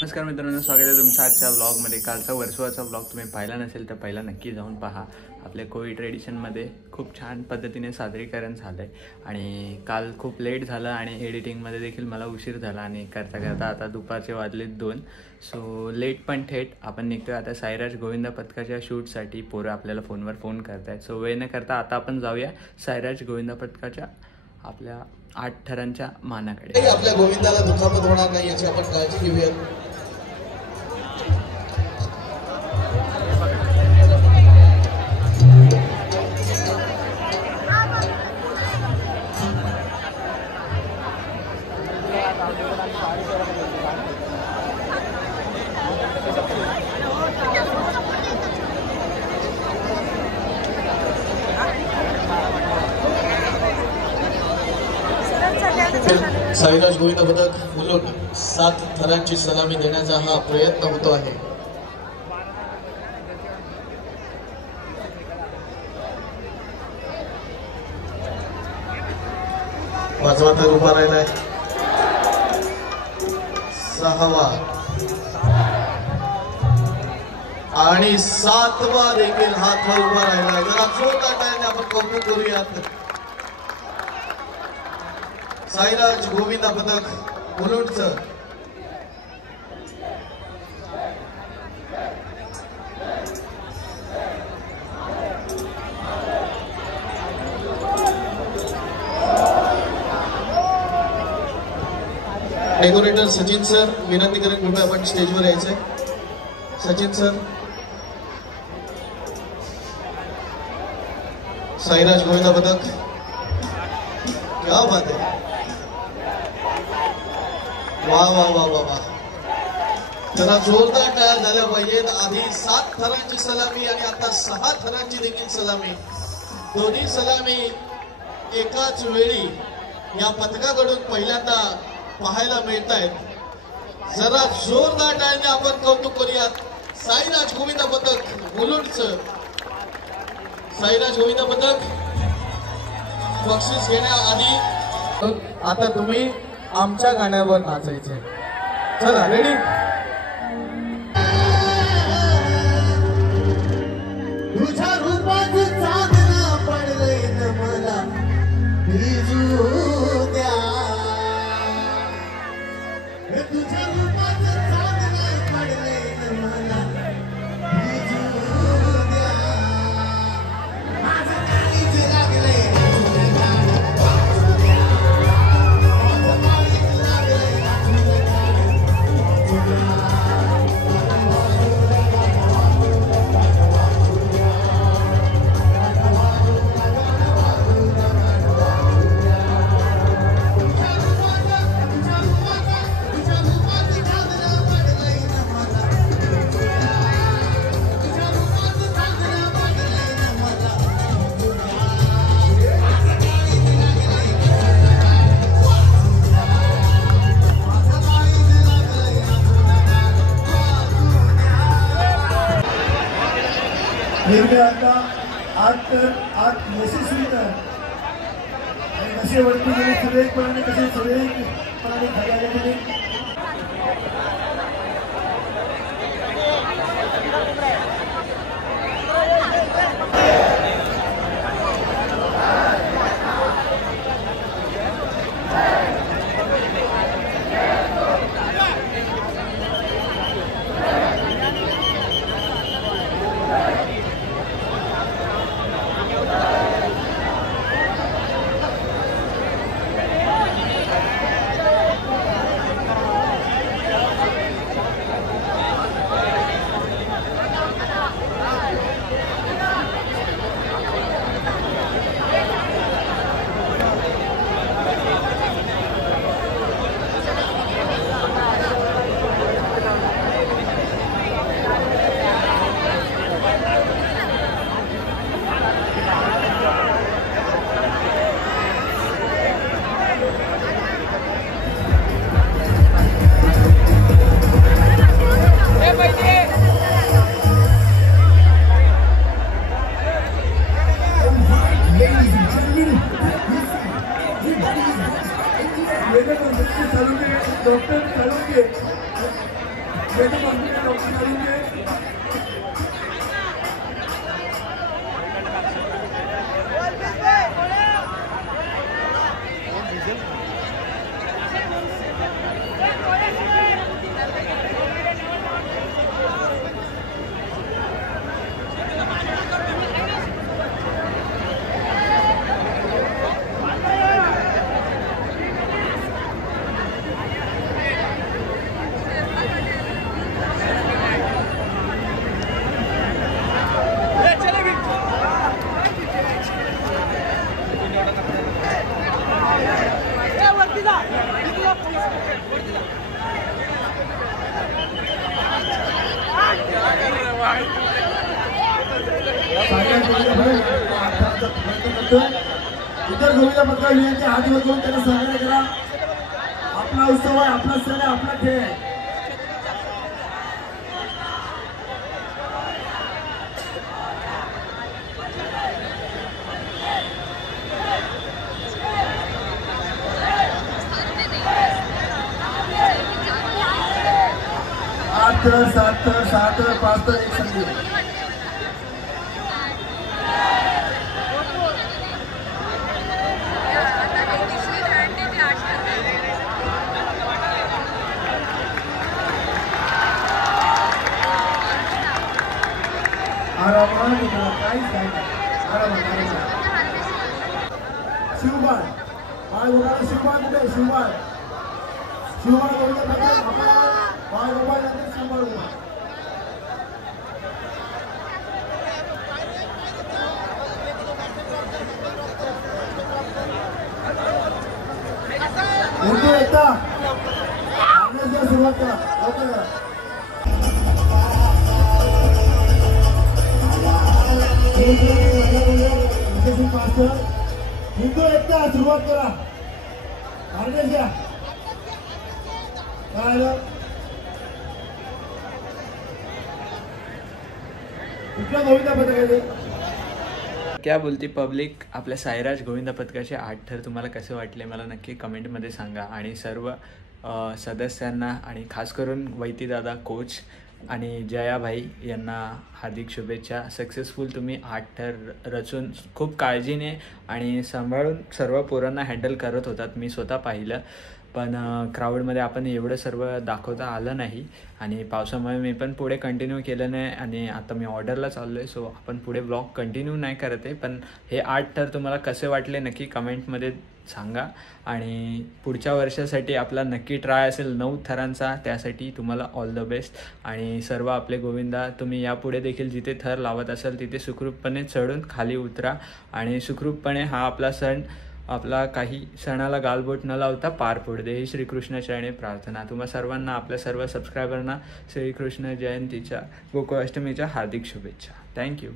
नमस्कार मित्रांनो, स्वागत आहे तुमचं आजच्या व्लॉगमध्ये। कालचा वर्सोवाचा व्लॉग तुम्ही पाहिला नसेल तर पहिला नक्की जाऊन पहा। आपल्या कोविड ट्रेडिशनमध्ये खूप छान पद्धतीने सादरीकरण झालं आहे आणि काल खूप लेट झालं आणि एडिटिंगमध्ये देखील मला उशीर झाला आणि करता करता आता दुपारचे वाजलेत 2। सो लेट पण थेट आपण निघतो आता साईराज गोविंदा पथकाच्या शूटसाठी। पोरं आपल्याला फोनवर फोन करतायत। सो वेळ न करता आता आपण जाऊया साईराज गोविंदा पथकाच्या आपल्या 8 थरांच्या मानाकडे। आपल्या गोविंदाला दुखापत होणार नाही याची आपण काळजी घेऊया। साईराज गोविंदा पथक उलट 7 थरांची सलामी देण्याचा हा प्रयत्न होतो आहे। पाचवा थर उभा राहिलाय, 6वा आणि 7वा देखील हा थर उभा राहिलाय। जरा जोरदार टाळ्यांनी आपण कौतुक करूयात। साईराज गोविंदा पथक मुलुंडचं डेकोरेटर सचिन सर विनंती करेन कृपया आपण स्टेजवर यायचंय। सचिन सर, साईराज गोविंदा पथक, क्या बात है, वाह वाह वाह वाह वाह। जरा जोरदार टाळ्या झाल्या पाहिजेत। आधी 7 थरांची सलामी आणि आता 6 थरांची देखील सलामी, दोन्ही सलामी एकाच वेळी या पथकाकडून पहिल्यांदा पाहायला मिळत आहेत। जरा जोरदार टाळ्याने आपण कौतुक करूयात साईराज गोविंदा पथक मुलुंडचं। साईराज गोविंदा पथक बक्षीस घेण्याआधी आता तुम्ही आमच्या गाण्यावर नाचायचे। चला रेडी। तुझ्या रूपात चांदणा पडलंय न मला भिजू द्या, तुझ्या रूपात चांदणा पडलंय न मला भिजू द्या, माझं काळीज लागलंय आता 8 यशस्वी आणि कसे वरती गेले सुरेखपणाने, कसे सुरेखपणाने खाली आले गेले। डॉक्टर चालू वेटिंग कंप्लीट लवकर करून घे. इतर गोविंदा पत्रकार लिहायचे हात वर करून त्यांना सहकार्य करा. आपला उत्सव आहे, आपला सण आहे, आपला खेळ आहे. आठ 7 7 5 एक संधी. शिवबाळ बाळगोपाळ शिवबाळ कुठे शिवबाळ शिवबाळ बाळगोपाळ शिवबाळ उर्दू येता सुरुवात करा लवकर करा. हिंदू एकता सुरुवात करा. घ्या काय कुठला गोविंदा पथक क्या बोलती पब्लिक. आपल्या साईराज गोविंदा पथकाचे 8 थर तुम्हाला कसे वाटले मला नक्की कमेंटमध्ये सांगा. आणि सर्व सदस्यांना आणि खास करून वैतीदादा कोच आणि जयाभाई यांना हार्दिक शुभेच्छा. सक्सेसफुल तुम्ही 8 थर रचून खूप काळजीने आणि सांभाळून सर्व पोरांना हँडल करत होतात. मी स्वतः पाहिलं, पण क्राऊडमध्ये आपण एवढं सर्व दाखवता आलं नाही आणि पावसामुळे मी पण पुढे कंटिन्यू केलं नाही आणि आता मी ऑर्डरला चाललो आहे. सो आपण पुढे ब्लॉग कंटिन्यू नाही करत आहे. पण हे 8 थर तुम्हाला कसे वाटले नक्की कमेंटमध्ये सांगा. आणि पुढच्या वर्षासाठी आपला नक्की ट्राय असेल 9 थरांचा. त्यासाठी तुम्हाला ऑल द बेस्ट. आणि सर्व आपले गोविंदा तुम्ही यापुढे देखील जिथे थर लावत असाल तिथे सुखरूपपणे चढून खाली उतरा आणि सुखरूपपणे हा आपला सण आपला काही सणाला गालबोट न लावता पार पडू दे ही श्रीकृष्णाचरणी प्रार्थना. तुम्हा सर्वांना आपल्या सर्व सबस्क्रायबरांना श्रीकृष्ण जयंतीच्या गोकुळाष्टमीच्या हार्दिक शुभेच्छा. थँक्यू.